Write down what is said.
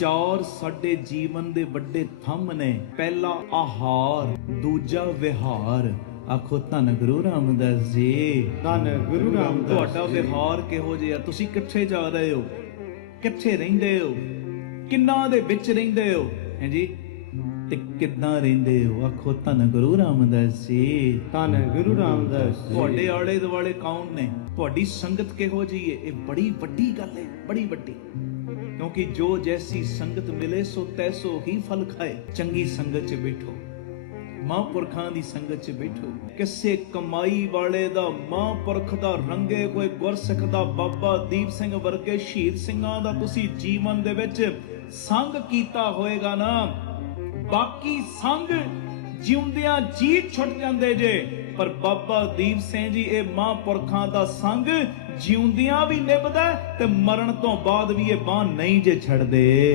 ਚਾਰ ਸਾਡੇ ਜੀਵਨ ਦੇ ਵੱਡੇ ਥੰਮ ਨੇ। ਪਹਿਲਾ ਆਹਾਰ, ਦੂਜਾ ਵਿਹਾਰ। ਆਖੋ ਧੰਨ ਗੁਰੂ ਰਾਮਦਾਸ ਜੀ। ਧੰਨ ਗੁਰੂ ਰਾਮਦਾਸ। ਤੁਹਾਡਾ ਵਿਹਾਰ ਕਿਹੋ ਜਿਹਾ? ਤੁਸੀਂ ਕਿੱਥੇ ਜਾ ਰਹੇ ਹੋ? ਕਿੱਥੇ ਰਹਿੰਦੇ ਹੋ? ਕਿੰਨਾਂ ਦੇ ਵਿੱਚ ਰਹਿੰਦੇ ਹੋ? ਹਾਂਜੀ, ਤੇ ਕਿੱਦਾਂ ਰਹਿੰਦੇ ਹੋ? ਆਖੋ ਧੰਨ ਗੁਰੂ ਰਾਮਦਾਸ ਜੀ। ਧੰਨ ਗੁਰੂ ਰਾਮਦਾਸ। ਤੁਹਾਡੇ ਆਲੇ ਦੁਆਲੇ ਕੌਣ ਨੇ? ਤੁਹਾਡੀ ਸੰਗਤ ਕਿਹੋ ਜਿਹੀ ਹੈ? ਇਹ ਬੜੀ ਵੱਡੀ ਗੱਲ ਹੈ, ਬੜੀ ਵੱਡੀ। ਕਿਉਂਕਿ ਜੋ ਜੈਸੀ ਸੰਗਤ ਮਿਲੇ ਸੋ ਤੈਸੋ ਹੀ ਫਲ ਖਾਏ। ਚੰਗੀ ਸੰਗਤ 'ਚ ਬੈਠੋ, ਮਹਾਂਪੁਰਖਾਂ ਦੀ ਸੰਗਤ 'ਚ ਬੈਠੋ। ਕਿਸੇ ਕਮਾਈ ਵਾਲੇ ਦਾ, ਮਹਾਂਪੁਰਖ ਦਾ, ਰੰਗੇ ਕੋਈ ਗੁਰਸਿੱਖ ਦਾ, ਬਾਬਾ ਦੀਪ ਸਿੰਘ ਵਰਗੇ ਸ਼ਹੀਦ ਸਿੰਘਾਂ ਦਾ ਤੁਸੀਂ ਜੀਵਨ ਦੇ ਵਿੱਚ ਸੰਗ ਕੀਤਾ ਹੋਏਗਾ ਨਾ, ਬਾਕੀ ਸੰਗ ਜਿਉਂਦਿਆਂ ਜੀ ਛੁੱਟ ਜਾਂਦੇ ਜੇ। ਪਰ ਬਾਬਾ ਦੀਪ ਸਿੰਘ ਜੀ ਇਹ ਮਹਾਂਪੁਰਖਾਂ ਦਾ ਸੰਗ ਜਿਉਂਦਿਆਂ ਵੀ ਨਿਭਦਾ ਤੇ ਮਰਨ ਤੋਂ ਬਾਅਦ ਵੀ ਇਹ ਬਾਂਹ ਨਹੀਂ ਜੇ ਛੱਡਦੇ।